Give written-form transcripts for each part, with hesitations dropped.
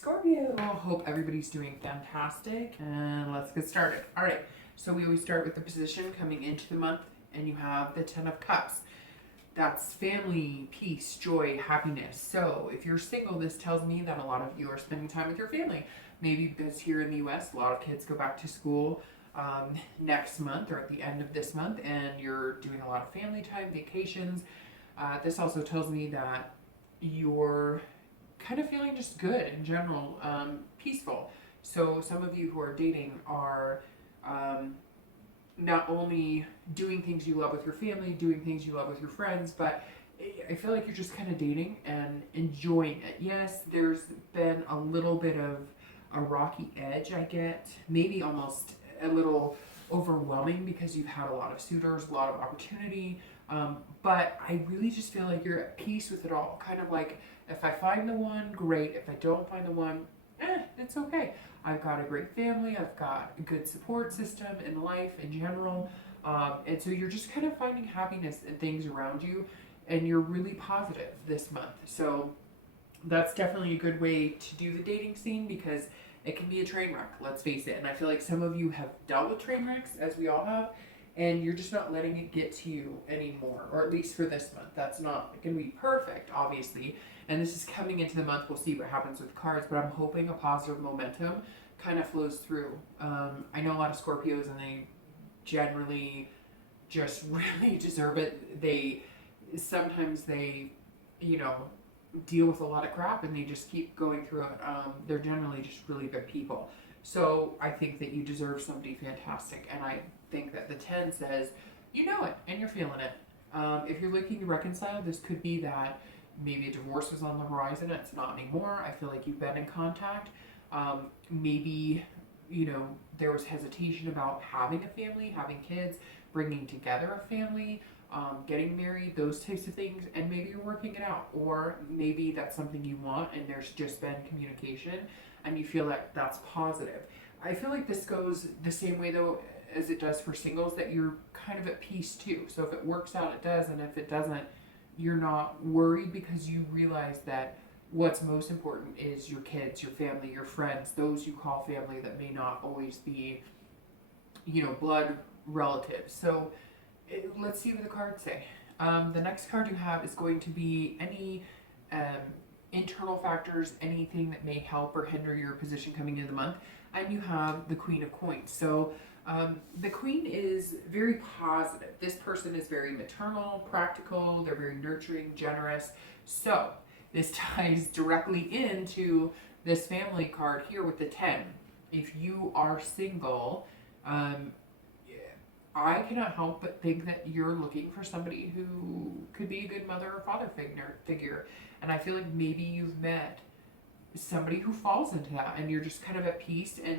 Scorpio. Hope everybody's doing fantastic, and let's get started. All right, so we always start with the position coming into the month, and you have the 10 of Cups. That's family, peace, joy, happiness. So if you're single, this tells me that a lot of you are spending time with your family. Maybe because here in the US, a lot of kids go back to school next month or at the end of this month, and you're doing a lot of family time, vacations. This also tells me that you're kind of feeling just good in general, peaceful. So some of you who are dating are not only doing things you love with your family, doing things you love with your friends, but I feel like you're just kind of dating and enjoying it. Yes, there's been a little bit of a rocky edge, I get, maybe almost a little overwhelming because you've had a lot of suitors, a lot of opportunity, but I really just feel like you're at peace with it all. Kind of like, if I find the one, great. If I don't find the one, it's okay. I've got a great family. I've got a good support system in life in general. And so you're just kind of finding happiness in things around you, and you're really positive this month. So that's definitely a good way to do the dating scene, because it can be a train wreck, let's face it. And I feel like some of you have dealt with train wrecks, as we all have, and you're just not letting it get to you anymore, or at least for this month. That's not going to be perfect, obviously. And this is coming into the month. We'll see what happens with cards, but I'm hoping a positive momentum kind of flows through. I know a lot of Scorpios, and they generally just really deserve it. Sometimes they, deal with a lot of crap, and they just keep going through it. They're generally just really good people. So I think that you deserve somebody fantastic, and I think that the 10 says you know it and you're feeling it. If you're looking to reconcile, this could be that maybe a divorce was on the horizon. It's not anymore. I feel like you've been in contact. Maybe there was hesitation about having a family, having kids, bringing together a family, getting married, those types of things, and maybe you're working it out, or maybe that's something you want and there's just been communication and you feel like that's positive. I feel like this goes the same way though as it does for singles, that you're kind of at peace too. So if it works out, it does, and if it doesn't, you're not worried, because you realize that what's most important is your kids, your family, your friends, those you call family that may not always be, blood relatives. So let's see what the cards say. The next card you have is going to be any internal factors, anything that may help or hinder your position coming into the month. And you have the Queen of Coins. So the Queen is very positive. This person is very maternal, practical, they're very nurturing, generous. So this ties directly into this family card here with the 10. If you are single, I cannot help but think that you're looking for somebody who could be a good mother or father figure. And I feel like maybe you've met somebody who falls into that, and you're just kind of at peace and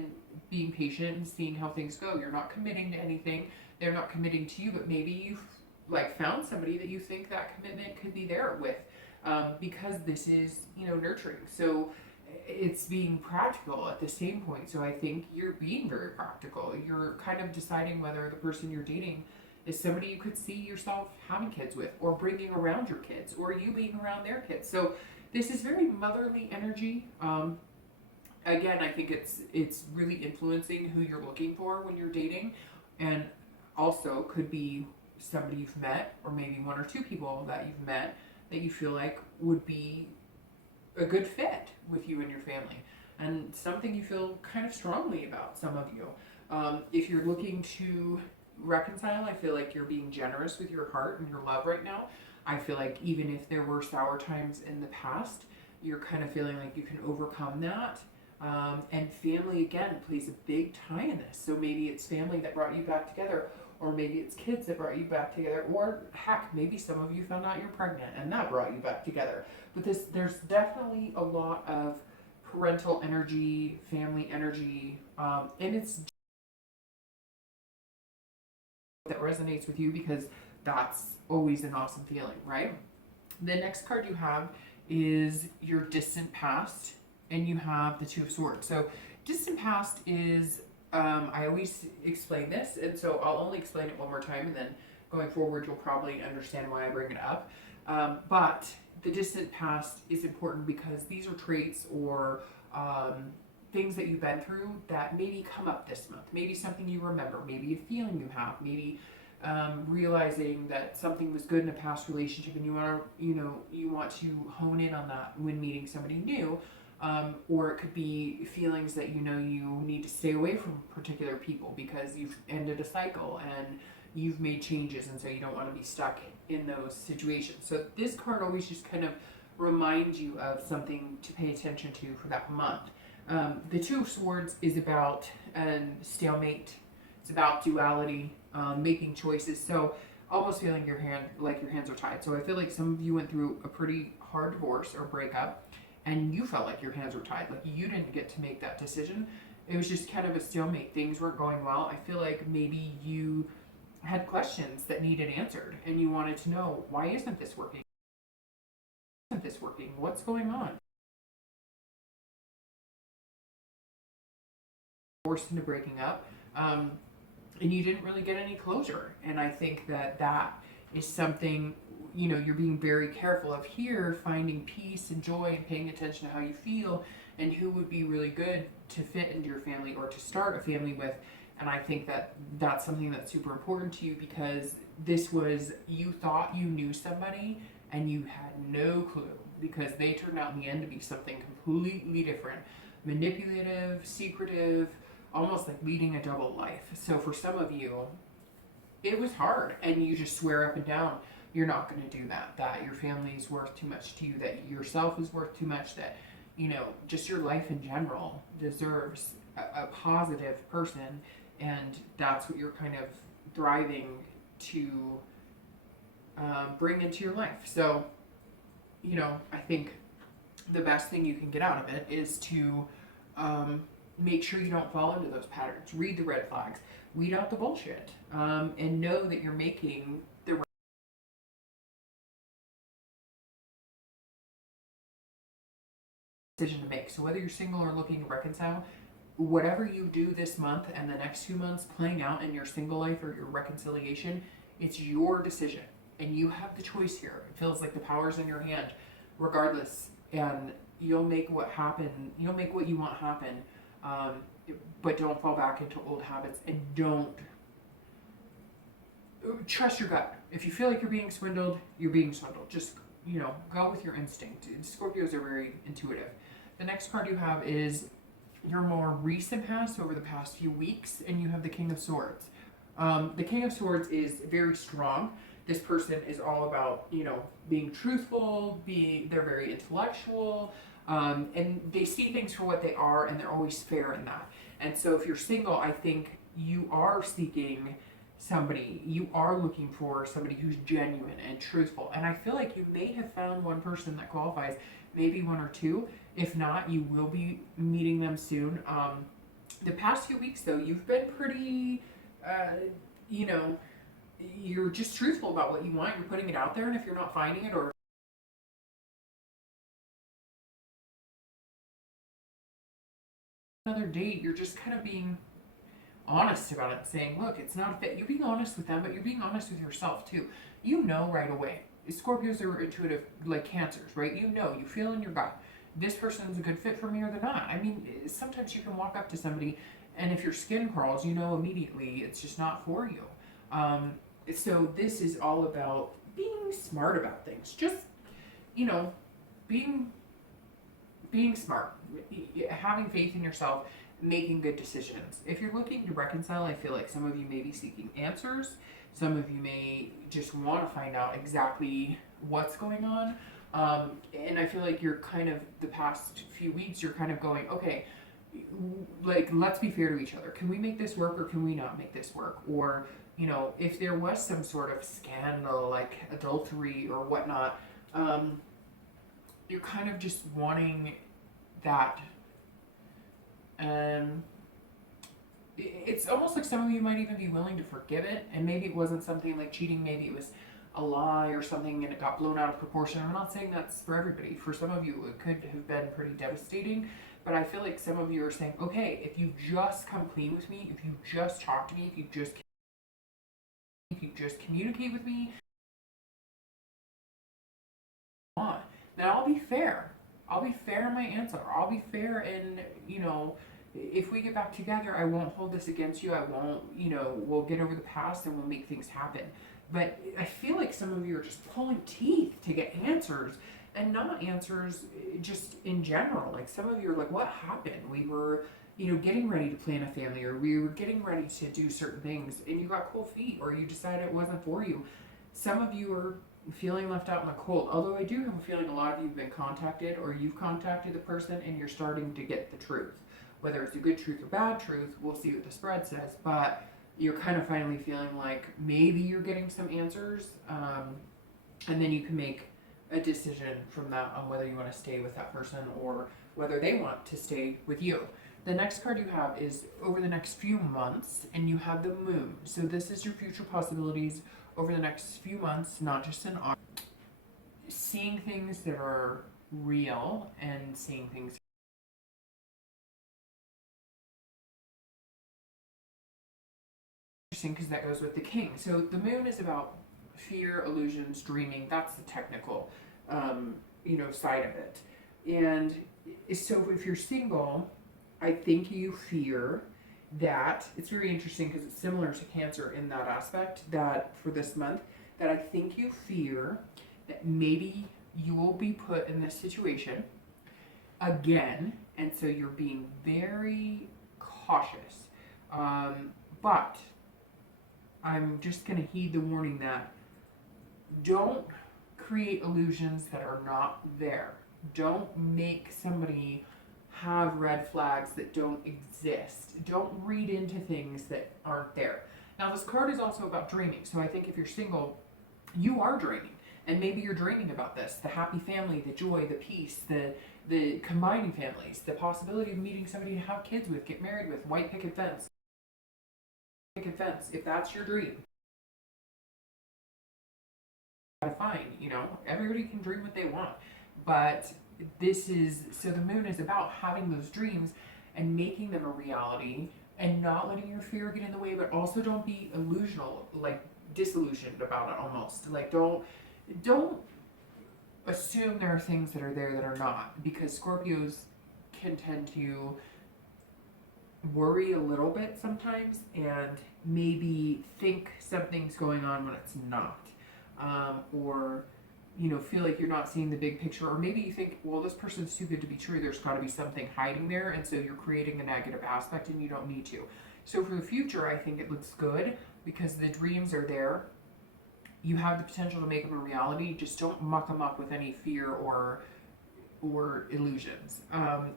being patient and seeing how things go. You're not committing to anything. They're not committing to you, but maybe you've found somebody that you think that commitment could be there with, because this is, nurturing. So it's being practical at the same point. So I think you're being very practical. You're kind of deciding whether the person you're dating is somebody you could see yourself having kids with, or bringing around your kids, or you being around their kids. So this is very motherly energy. Again, I think it's really influencing who you're looking for when you're dating, and also could be somebody you've met, or maybe one or two people that you've met that you feel like would be a good fit with you and your family, and something you feel kind of strongly about, some of you. If you're looking to reconcile, I feel like you're being generous with your heart and your love right now. I feel like even if there were sour times in the past, you're kind of feeling like you can overcome that. And family, again, plays a big tie in this. So maybe it's family that brought you back together, or maybe it's kids that brought you back together, or heck, maybe some of you found out you're pregnant and that brought you back together. But there's definitely a lot of parental energy, family energy, and it's that resonates with you, because that's always an awesome feeling, right? The next card you have is your distant past, and you have the Two of Swords. So distant past is, I always explain this, and so I'll only explain it one more time, and then going forward you'll probably understand why I bring it up. But the distant past is important because these are traits or things that you've been through that maybe come up this month. Maybe something you remember, maybe a feeling you have, maybe realizing that something was good in a past relationship and you want to hone in on that when meeting somebody new. Or it could be feelings that you need to stay away from particular people because you've ended a cycle and you've made changes, and so you don't want to be stuck in those situations. So this card always just kind of reminds you of something to pay attention to for that month. The Two of Swords is about stalemate. It's about duality, making choices. So almost feeling your hands are tied. So I feel like some of you went through a pretty hard divorce or breakup, and you felt like your hands were tied. Like you didn't get to make that decision. It was just kind of a stalemate. Things weren't going well. I feel like maybe you had questions that needed answered, and you wanted to know, why isn't this working? What's going on? Forced into breaking up, and you didn't really get any closure. And I think that is something, you're being very careful of here, finding peace and joy and paying attention to how you feel and who would be really good to fit into your family or to start a family with. And I think that's something that's super important to you, because this was, you thought you knew somebody and you had no clue, because they turned out in the end to be something completely different. Manipulative, secretive, almost like leading a double life. So for some of you, it was hard, and you just swear up and down you're not going to do that your family is worth too much to you, that yourself is worth too much, that just your life in general deserves a positive person, and that's what you're kind of thriving to bring into your life. So I think the best thing you can get out of it is to make sure you don't fall into those patterns. Read the red flags, weed out the bullshit, and know that you're making the right decision to make. So whether you're single or looking to reconcile, whatever you do this month and the next 2 months playing out in your single life or your reconciliation, it's your decision, and you have the choice here. It feels like the power's in your hand regardless, and you'll make what you want happen. But don't fall back into old habits, and don't trust your gut. If you feel like you're being swindled, you're being swindled. Just go with your instinct. Scorpios are very intuitive. The next card you have is your more recent past, over the past few weeks, and you have the King of Swords. The King of Swords is very strong. This person is all about being truthful, they're very intellectual, and they see things for what they are, and they're always fair in that. And so if you're single, I think you are seeking somebody, you are looking for somebody who's genuine and truthful. And I feel like you may have found one person that qualifies, maybe one or two. If not, you will be meeting them soon. The past few weeks though, you've been pretty, you're just truthful about what you want. You're putting it out there, and if you're not finding it, or another date, you're just kind of being honest about it, saying, look, it's not a fit. You're being honest with them, but you're being honest with yourself too. Right away. Scorpios are intuitive like Cancers, right? You feel in your gut, this person's a good fit for me or they're not. I mean, sometimes you can walk up to somebody, and if your skin crawls, immediately it's just not for you. So this is all about being smart about things. Just, being smart, having faith in yourself, making good decisions. If you're looking to reconcile, I feel like some of you may be seeking answers. Some of you may just want to find out exactly what's going on. And I feel like you're kind of, the past few weeks, you're kind of going, okay, like, let's be fair to each other. Can we make this work, or can we not make this work? Or, if there was some sort of scandal, like adultery or whatnot, you're kind of just wanting that. It's almost like some of you might even be willing to forgive it, and maybe it wasn't something like cheating, maybe it was a lie or something and it got blown out of proportion. I'm not saying that's for everybody. For some of you, it could have been pretty devastating, but I feel like some of you are saying, okay, if you just come clean with me, if you just talk to me, if you just communicate with me, And I'll be fair. I'll be fair in my answer. I'll be fair in, you know, if we get back together, I won't hold this against you. I won't, you know, we'll get over the past and we'll make things happen. But I feel like some of you are just pulling teeth to get answers, and not answers just in general. Like some of you are like, what happened? We were, you know, getting ready to plan a family, or we were getting ready to do certain things and you got cold feet, or you decided it wasn't for you. Some of you are feeling left out in the cold. Although I do have a feeling a lot of you have been contacted, or you've contacted the person and you're starting to get the truth. Whether it's a good truth or bad truth, we'll see what the spread says, but you're kind of finally feeling like maybe you're getting some answers, and then you can make a decision from that on whether you want to stay with that person or whether they want to stay with you. The next card you have is over the next few months, and you have the moon. So this is your future possibilities over the next few months, not just in August. Seeing things that are real and seeing things interesting, because that goes with the king. So the moon is about fear, illusions, dreaming. That's the technical, you know, side of it. And so if you're single, I think you fear that, it's very interesting because it's similar to Cancer in that aspect, that for this month, that I think you fear that maybe you will be put in this situation again, and so you're being very cautious. But I'm just going to heed the warning that don't create illusions that are not there. Don't make somebody have red flags that don't exist. Don't read into things that aren't there. Now, this card is also about dreaming. So I think if you're single, you are dreaming. And maybe you're dreaming about this, the happy family, the joy, the peace, the combining families, the possibility of meeting somebody to have kids with, get married with, white picket fence. Picket fence, if that's your dream. Fine, you know, everybody can dream what they want. But this is, so the moon is about having those dreams and making them a reality and not letting your fear get in the way, but also don't be illusional, like disillusioned about it almost. Like don't assume there are things that are there that are not, because Scorpios can tend to worry a little bit sometimes and maybe think something's going on when it's not. Or, you know, feel like you're not seeing the big picture, or maybe you think, well, this person's too good to be true, there's got to be something hiding there, and so you're creating a negative aspect and you don't need to. So for the future, I think it looks good because the dreams are there. You have the potential to make them a reality. Just don't muck them up with any fear or illusions.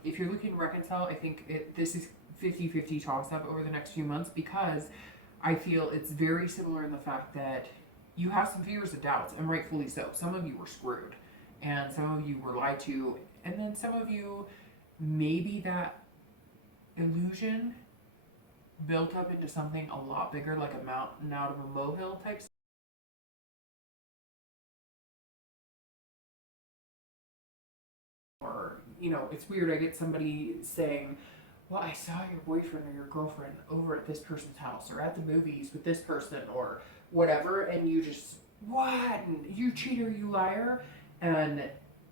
If you're looking to reconcile, I think this is 50-50 toss-up over the next few months, because I feel it's very similar in the fact that you have some fears and doubts, and rightfully so. Some of you were screwed, and some of you were lied to, and then some of you, maybe that illusion built up into something a lot bigger, like a mountain out of a molehill type. Or, you know, it's weird, I get somebody saying, well, I saw your boyfriend or your girlfriend over at this person's house, or at the movies with this person, or whatever, and you just, what? And you cheater, you liar. And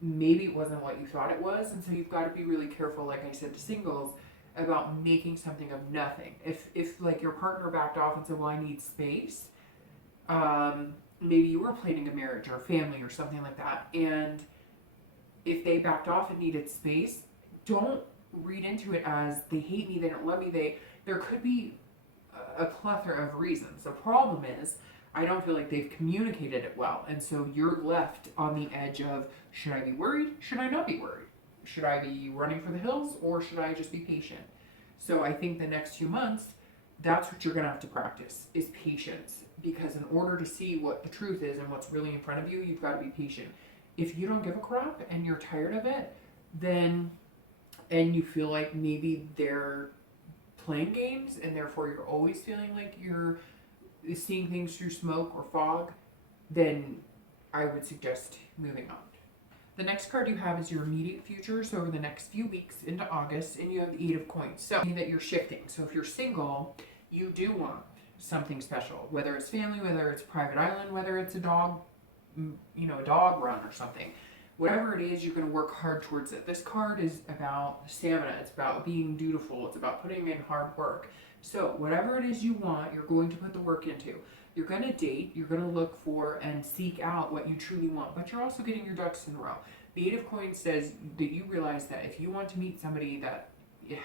maybe it wasn't what you thought it was, and so you've got to be really careful, like I said to singles, about making something of nothing. If like your partner backed off and said, well, I need space, maybe you were planning a marriage or a family or something like that, and if they backed off and needed space, don't read into it as they hate me, they don't love me. There could be a plethora of reasons. The problem is, I don't feel like they've communicated it well, and so you're left on the edge of, should I be worried? Should I not be worried? Should I be running for the hills, or should I just be patient? So I think the next few months, that's what you're going to have to practice, is patience, because in order to see what the truth is and what's really in front of you, you've got to be patient. If you don't give a crap and you're tired of it, then, and you feel like maybe they're playing games, and therefore you're always feeling like you're seeing things through smoke or fog, then I would suggest moving on. The next card you have is your immediate future, so over the next few weeks into August, and you have the 8 of Coins. So that you're shifting. So if you're single, you do want something special, whether it's family, whether it's private island, whether it's a dog, you know, a dog run or something. whatever it is, you're going to work hard towards it. This card is about stamina. It's about being dutiful. It's about putting in hard work. So whatever it is you want, you're going to put the work into. You're going to date. You're going to look for and seek out what you truly want. But you're also getting your ducks in a row. The Eight of Coins says that you realize that if you want to meet somebody that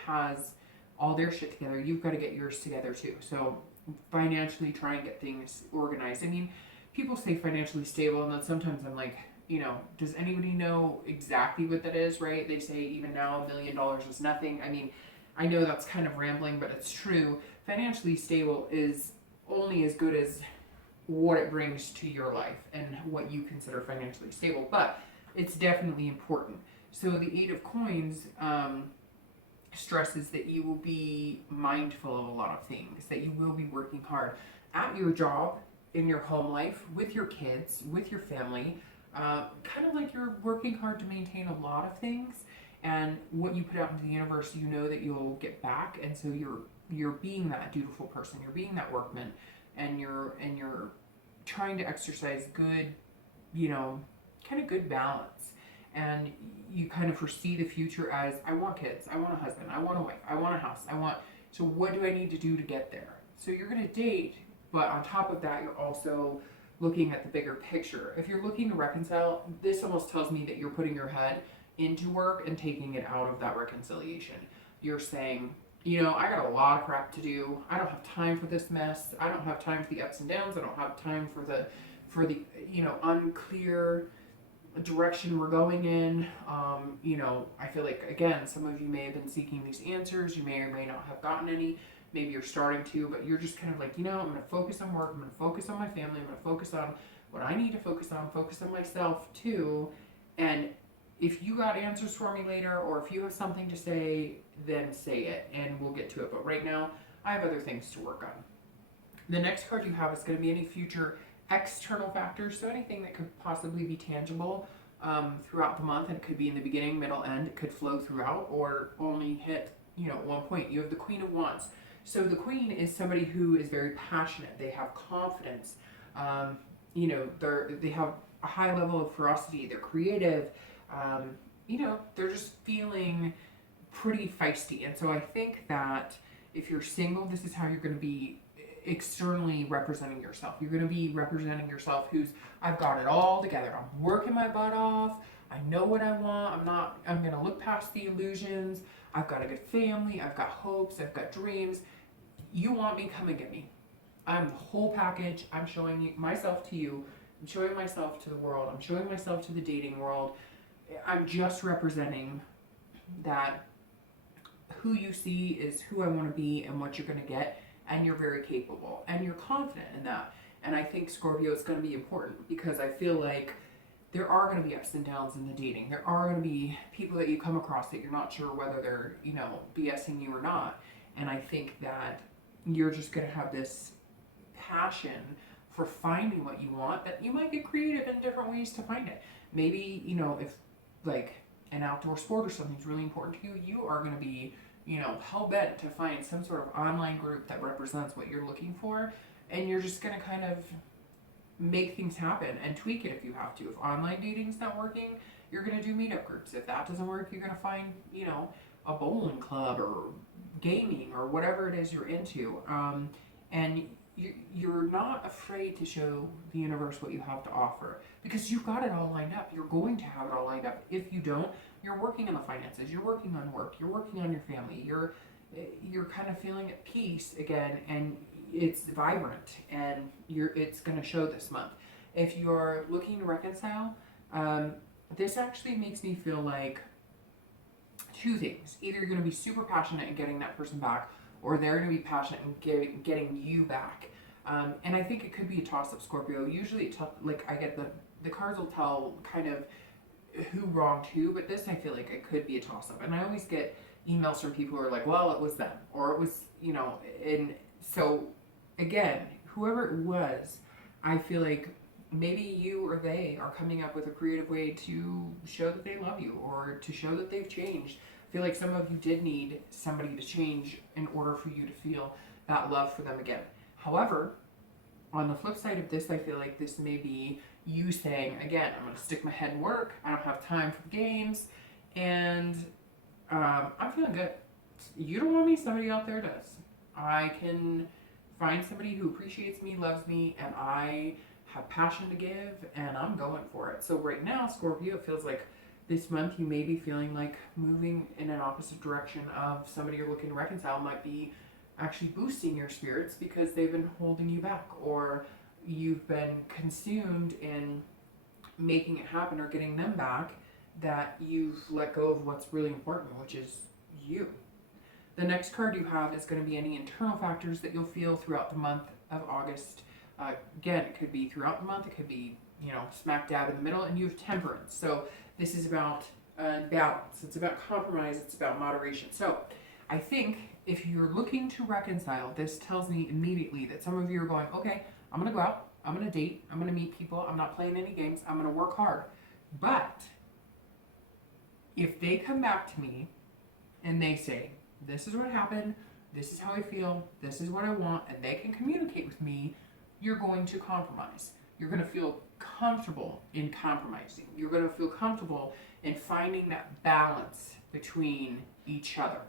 has all their shit together, you've got to get yours together too. So financially try and get things organized. I mean, people say financially stable, and then sometimes I'm like, you know, does anybody know exactly what that is, right? They say even now $1 million is nothing. I mean, I know that's kind of rambling, but it's true. Financially stable is only as good as what it brings to your life and what you consider financially stable, but it's definitely important. So the Eight of Coins stresses that you will be mindful of a lot of things, that you will be working hard at your job, in your home life, with your kids, with your family. Kind of like you're working hard to maintain a lot of things, and what you put out into the universe, you know that you'll get back, and so you're being that dutiful person, you're being that workman, and you're trying to exercise good, you know, kind of good balance, and you kind of foresee the future as, I want kids, I want a husband, I want a wife, I want a house, so what do I need to do to get there? So you're going to date, but on top of that, you're also looking at the bigger picture. If you're looking to reconcile, this almost tells me that you're putting your head into work and taking it out of that reconciliation. You're saying, you know, I got a lot of crap to do. I don't have time for this mess. I don't have time for the ups and downs. I don't have time for the you know, unclear direction we're going in. You know, I feel like, again, some of you may have been seeking these answers. You may or may not have gotten any. Maybe you're starting to, but you're just kind of like, you know, I'm going to focus on work. I'm going to focus on my family. I'm going to focus on what I need to focus on myself too. And if you got answers for me later, or if you have something to say, then say it and we'll get to it. But right now, I have other things to work on. The next card you have is going to be any future external factors. So anything that could possibly be tangible throughout the month, and it could be in the beginning, middle, end. It could flow throughout or only hit, you know, at one point. You have the Queen of Wands. So the Queen is somebody who is very passionate. They have confidence. You know, they have a high level of ferocity. They're creative. You know, they're just feeling pretty feisty. And so I think that if you're single, this is how you're going to be externally representing yourself. You're going to be representing yourself who's, I've got it all together. I'm working my butt off. I know what I want. I'm going to look past the illusions. I've got a good family. I've got hopes. I've got dreams. You want me, come and get me. I'm the whole package. I'm showing myself to you. I'm showing myself to the world. I'm showing myself to the dating world. I'm just representing that who you see is who I want to be and what you're going to get. And you're very capable. And you're confident in that. And I think, Scorpio, it's going to be important because I feel like there are going to be ups and downs in the dating. There are going to be people that you come across that you're not sure whether they're, you know, BSing you or not. And I think that you're just going to have this passion for finding what you want, that you might get creative in different ways to find it. Maybe, you know, if like an outdoor sport or something's really important to you, you are going to be, you know, hell-bent to find some sort of online group that represents what you're looking for. And you're just going to kind of make things happen and tweak it if you have to. If online dating's not working, you're going to do meetup groups. If that doesn't work, you're going to find, you know, a bowling club or gaming or whatever it is you're into. And you're not afraid to show the universe what you have to offer because you've got it all lined up. You're going to have it all lined up. If you don't, you're working on the finances, you're working on work, you're working on your family, you're kind of feeling at peace again, and it's vibrant, and it's going to show this month. If you're looking to reconcile, this actually makes me feel like two things. Either you're going to be super passionate in getting that person back, or they're going to be passionate in getting you back. And I think it could be a toss-up, Scorpio. Usually, like I get the cards will tell kind of who wronged who, but this I feel like it could be a toss-up. And I always get emails from people who are like, well, it was them, or it was, you know, and so again, whoever it was, I feel like maybe you or they are coming up with a creative way to show that they love you or to show that they've changed. I feel like some of you did need somebody to change in order for you to feel that love for them again. However, on the flip side of this, I feel like this may be you saying, again, I'm going to stick my head in work. I don't have time for the games. And I'm feeling good. You don't want me, somebody out there does. I can find somebody who appreciates me, loves me, and I have passion to give, and I'm going for it. So right now, Scorpio, it feels like this month you may be feeling like moving in an opposite direction of somebody you're looking to reconcile might be actually boosting your spirits because they've been holding you back, or you've been consumed in making it happen or getting them back, that you've let go of what's really important, which is you. The next card you have is going to be any internal factors that you'll feel throughout the month of August. Again, it could be throughout the month, it could be, smack dab in the middle, and you have temperance. So this is about balance, it's about compromise, it's about moderation. So I think if you're looking to reconcile, this tells me immediately that some of you are going, okay, I'm going to go out, I'm going to date, I'm going to meet people, I'm not playing any games, I'm going to work hard. But if they come back to me and they say, this is what happened, this is how I feel, this is what I want, and they can communicate with me, you're going to compromise. You're going to feel comfortable in compromising. You're going to feel comfortable in finding that balance between each other.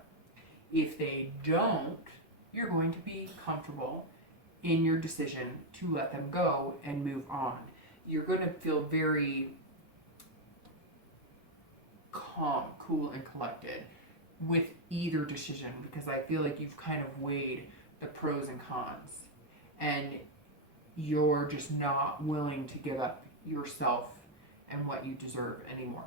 If they don't, you're going to be comfortable in your decision to let them go and move on. You're going to feel very calm, cool, and collected with either decision, because I feel like you've kind of weighed the pros and cons, and you're just not willing to give up yourself and what you deserve anymore.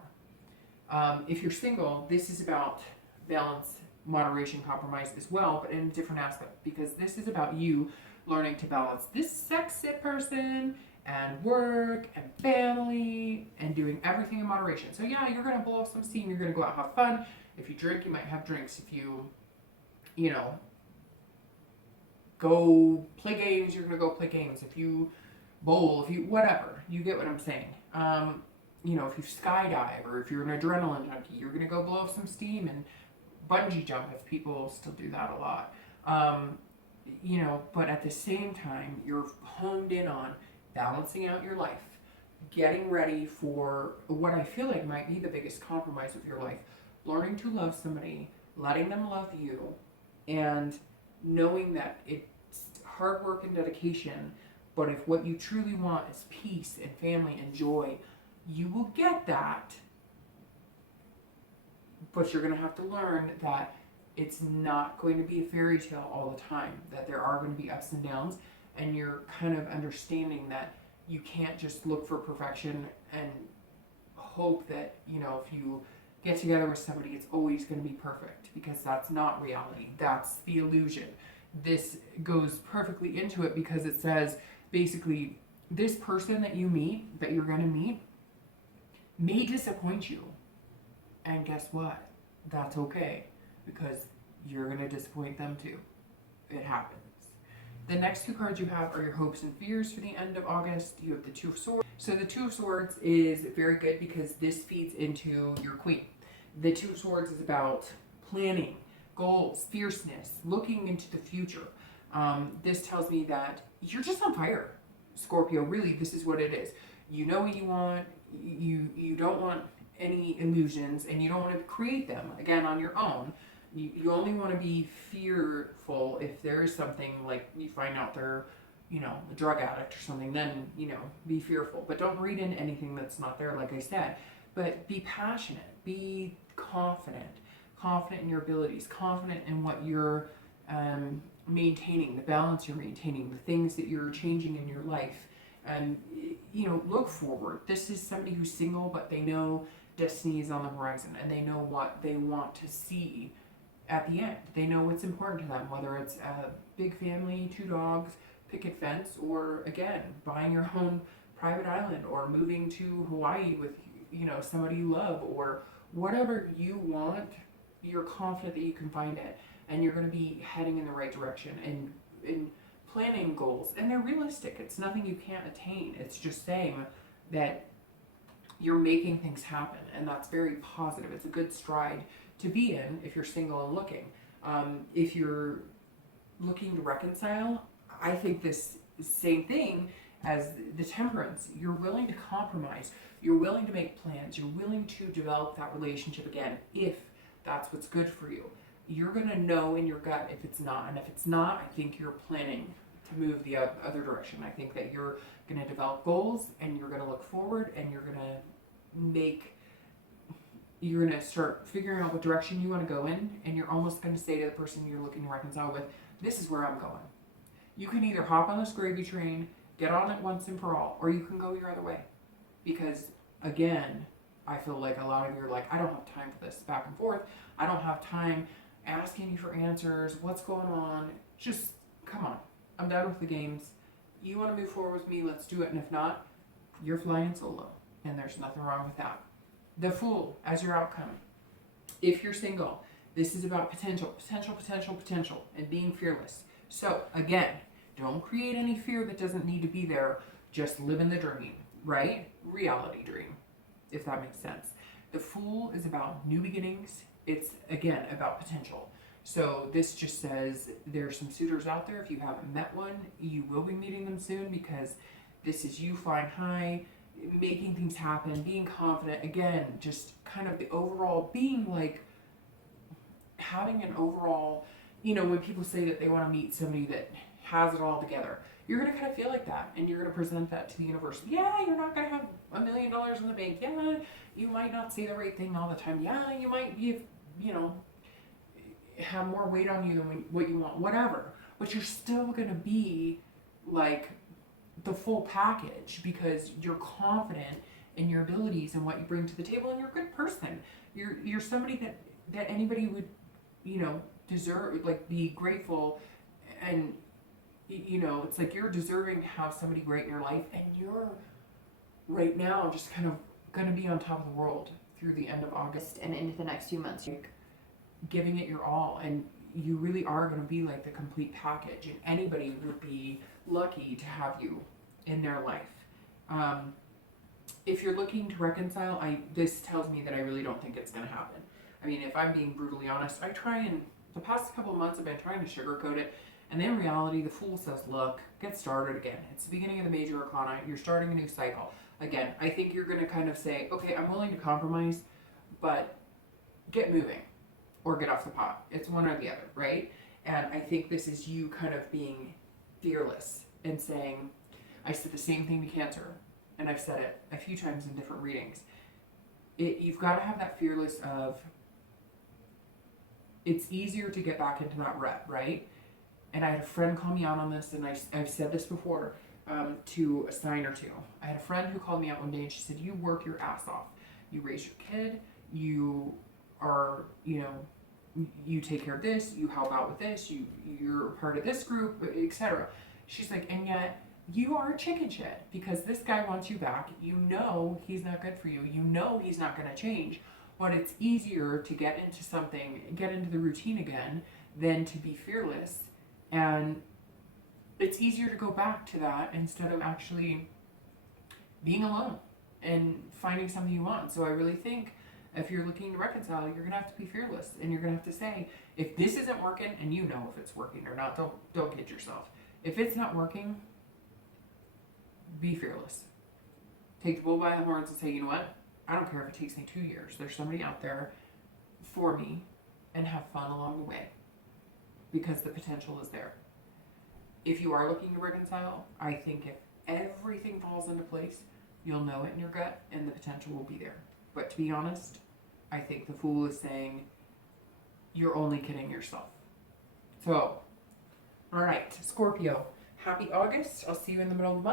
If you're single, this is about balance, moderation, compromise as well, but in a different aspect, because this is about you learning to balance this sexy person and work and family and doing everything in moderation. So yeah, you're going to blow off some steam, you're going to go out and have fun. If you drink, you might have drinks. If you go play games, you're going to go play games. If you bowl, if you, whatever, you get what I'm saying. If you skydive, or if you're an adrenaline junkie, you're going to go blow off some steam and bungee jump, if people still do that a lot. But at the same time, you're honed in on balancing out your life, getting ready for what I feel like might be the biggest compromise of your life, learning to love somebody, letting them love you, and knowing that it's hard work and dedication, but if what you truly want is peace and family and joy, you will get that. But you're going to have to learn that it's not going to be a fairy tale all the time, that there are going to be ups and downs, and you're kind of understanding that you can't just look for perfection and hope that, if you get together with somebody, it's always going to be perfect, because that's not reality. That's the illusion. This goes perfectly into it, because it says, basically, this person that you meet, that you're going to meet, may disappoint you. And guess what? That's okay, because you're going to disappoint them too. It happens. The next two cards you have are your hopes and fears for the end of August. You have the Two of Swords. So the Two of Swords is very good because this feeds into your Queen. The Two of Swords is about planning, goals, fierceness, looking into the future. This tells me that you're just on fire, Scorpio. Really, this is what it is. You know what you want. You don't want any illusions, and you don't want to create them again on your own. You only want to be fearful if there is something, like you find out they're, a drug addict or something, then, be fearful. But don't read in anything that's not there, like I said. But be passionate, be confident in your abilities, confident in what you're maintaining, the balance you're maintaining, the things that you're changing in your life. And, look forward. This is somebody who's single, but they know destiny is on the horizon, and they know what they want to see at the end. They know what's important to them, whether it's a big family, 2 dogs, picket fence, or again, buying your own private island, or moving to Hawaii with, somebody you love, or whatever you want. You're confident that you can find it, and you're going to be heading in the right direction and planning goals, and they're realistic. It's nothing you can't attain. It's just saying that you're making things happen, and that's very positive. It's a good stride to be in if you're single and looking. If you're looking to reconcile, I think this same thing as the Temperance, you're willing to compromise. You're willing to make plans. You're willing to develop that relationship again if that's what's good for you. You're going to know in your gut if it's not. And if it's not, I think you're planning to move the other direction. I think that you're going to develop goals and you're going to look forward and you're going to start figuring out what direction you want to go in, and you're almost going to say to the person you're looking to reconcile with, this is where I'm going. You can either hop on this gravy train, get on it once and for all, or you can go your other way. Because, again, I feel like a lot of you are like, I don't have time for this back and forth. I don't have time asking you for answers. What's going on? Just, come on. I'm done with the games. You want to move forward with me, let's do it. And if not, you're flying solo. And there's nothing wrong with that. The Fool as your outcome. If you're single, this is about potential, and being fearless. So again, don't create any fear that doesn't need to be there. Just live in the dream, right? Reality dream, if that makes sense. The Fool is about new beginnings. It's, again, about potential. So this just says there's some suitors out there. If you haven't met one, you will be meeting them soon, because this is you flying high, making things happen, being confident. Again, just kind of the overall being like having an overall, you know, when people say that they want to meet somebody that has it all together, you're going to kind of feel like that, and you're going to present that to the universe. Yeah, you're not going to have $1 million in the bank. Yeah, you might not say the right thing all the time. Yeah, you might be, you know, have more weight on you than what you want, whatever. But you're still going to be like the full package, because you're confident in your abilities and what you bring to the table, and you're a good person. You're somebody that anybody would, you know, deserve, like, be grateful, and you know, it's like you're deserving to have somebody great in your life, and you're right now just kind of going to be on top of the world through the end of August and into the next few months. You're giving it your all, and you really are going to be like the complete package, and anybody would be lucky to have you in their life. If you're looking to reconcile, this tells me that I really don't think it's going to happen. I mean, if I'm being brutally honest, I try, and the past couple of months I've been trying to sugarcoat it, and in reality, the Fool says, look, get started again. It's the beginning of the major arcana. You're starting a new cycle. Again, I think you're going to kind of say, okay, I'm willing to compromise, but get moving or get off the pot. It's one or the other, right? And I think this is you kind of being fearless and saying, I said the same thing to Cancer, and I've said it a few times in different readings. You've got to have that fearless of, it's easier to get back into that rut, right? And I had a friend call me out on this, and I've said this before to a sign or two. I had a friend who called me out one day, and she said, you work your ass off. You raise your kid, you are, you know, you take care of this, you help out with this, you're part of this group, etc. She's like, and yet you are a chicken shit, because this guy wants you back. You know he's not good for you. You know he's not going to change. But it's easier to get into something, get into the routine again, than to be fearless. And it's easier to go back to that instead of actually being alone and finding something you want. So I really think if you're looking to reconcile, you're going to have to be fearless, and you're going to have to say, if this isn't working, and you know if it's working or not, don't kid yourself. If it's not working, be fearless. Take the bull by the horns and say, you know what? I don't care if it takes me 2 years. There's somebody out there for me, and have fun along the way, because the potential is there. If you are looking to reconcile, I think if everything falls into place, you'll know it in your gut, and the potential will be there. But to be honest, I think the Fool is saying you're only kidding yourself. So, all right, Scorpio, happy August. I'll see you in the middle of the month.